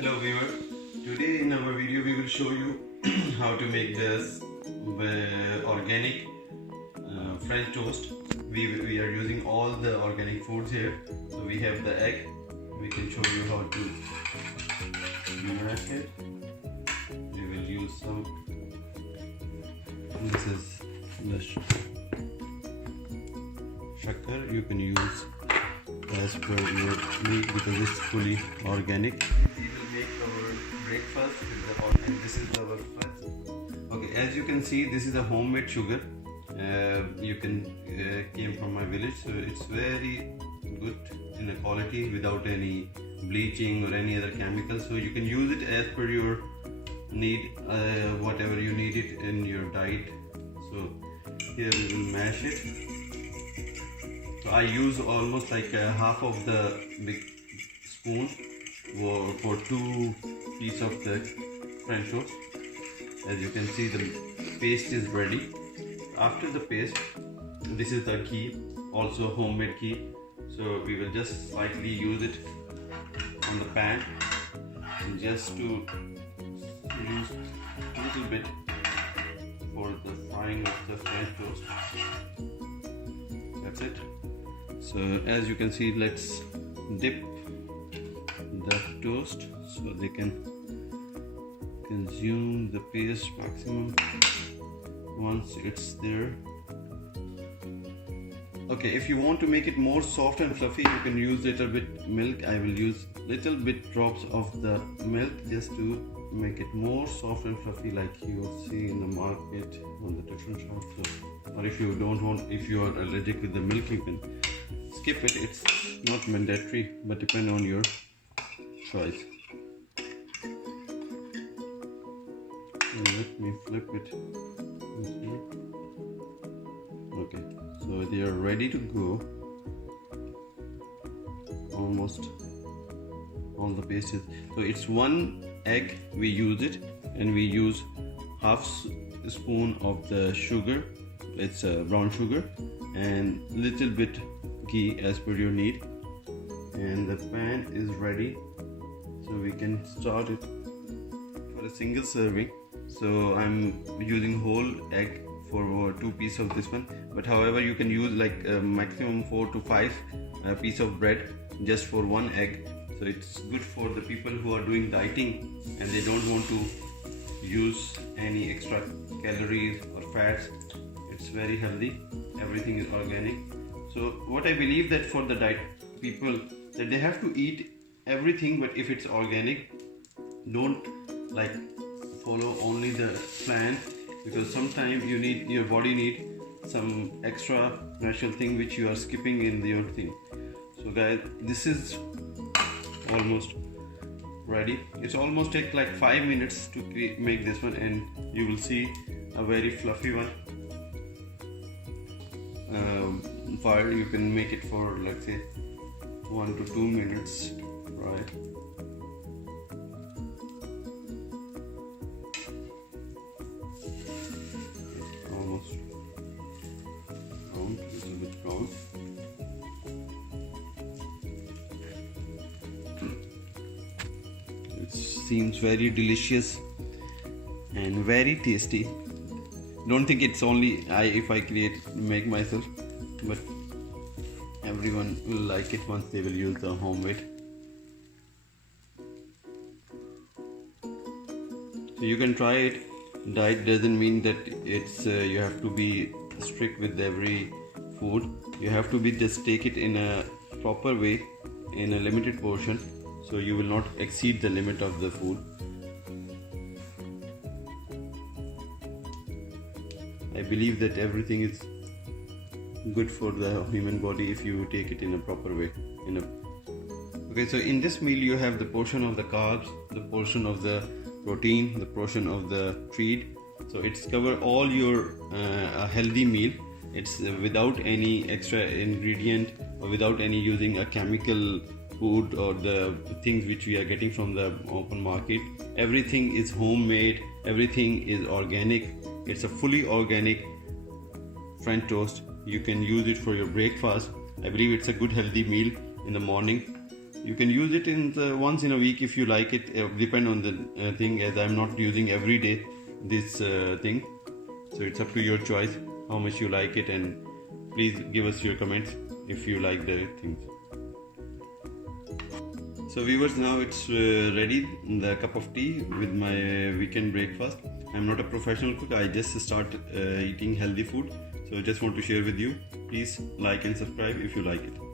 Hello viewer, today in our video we will show you how to make this organic French toast. We are using all the organic foods here. So we have the egg, we can show you how to mash it. We will use some, this is the shakkar, you can use as per your need because it's fully organic. We will make our breakfast with the organic. This is our first. Okay, as you can see, this is a homemade sugar. Came from my village, so it's very good in the quality without any bleaching or any other chemicals. So you can use it as per your need, whatever you need it in your diet. So here we will mash it. So I use almost like half of the big spoon for 2 pieces of the French toast. As you can see, the paste is ready. After the paste, this is the ghee, also homemade ghee. So we will just slightly use it on the pan, and just to use a little bit for the frying of the French toast. That's it. So as you can see, let's dip the toast so they can consume the paste maximum once it's there. Okay, if you want to make it more soft and fluffy, you can use little bit milk. I will use little bit drops of the milk just to make it more soft and fluffy, like you will see in the market on the different shops. So, or if you don't want, if you are allergic with the milk, you can skip it. It's not mandatory, but depend on your choice. And let me flip it. Okay, so they are ready to go. Almost all the paste is. So it's 1 egg we use it, and we use half spoon of the sugar. It's brown sugar, and little bit ghee as per your need. And the pan is ready, so we can start it for a single serving. So I'm using whole egg for 2 pieces of this one, but however you can use like maximum 4 to 5 piece of bread just for 1 egg. So it's good for the people who are doing dieting and they don't want to use any extra calories or fats. It's very healthy, everything is organic. So what I believe that for the diet people, that they have to eat everything, but if it's organic, don't like follow only the plan, because sometimes your body need some extra natural thing which you are skipping in your thing. So guys, this is almost ready. It's almost take like 5 minutes to make this one, and you will see a very fluffy one. Fire, you can make it for, let's say, 1 to 2 minutes, right? Almost brown, a little bit brown. It seems very delicious and very tasty. Don't think it's only if I make myself, but everyone will like it once they will use the homemade. So you can try it. Diet doesn't mean that it's you have to be strict with every food. You have to be just take it in a proper way, in a limited portion, so you will not exceed the limit of the food. I believe that everything is good for the human body if you take it in a proper way. Okay, so in this meal you have the portion of the carbs, the portion of the protein, the portion of the treat. So it's cover all your a healthy meal. It's without any extra ingredient or without any using a chemical food or the things which we are getting from the open market. Everything is homemade, everything is organic. It's a fully organic French toast. You can use it for your breakfast. I believe it's a good healthy meal in the morning. You can use it in once in a week if you like it. Depend on the thing, as I'm not using every day this thing, so it's up to your choice how much you like it, and please give us your comments if you like the things. So viewers, now it's ready, the cup of tea with my weekend breakfast. I'm not a professional cook, I just start eating healthy food, so I just want to share with you. Please like and subscribe if you like it.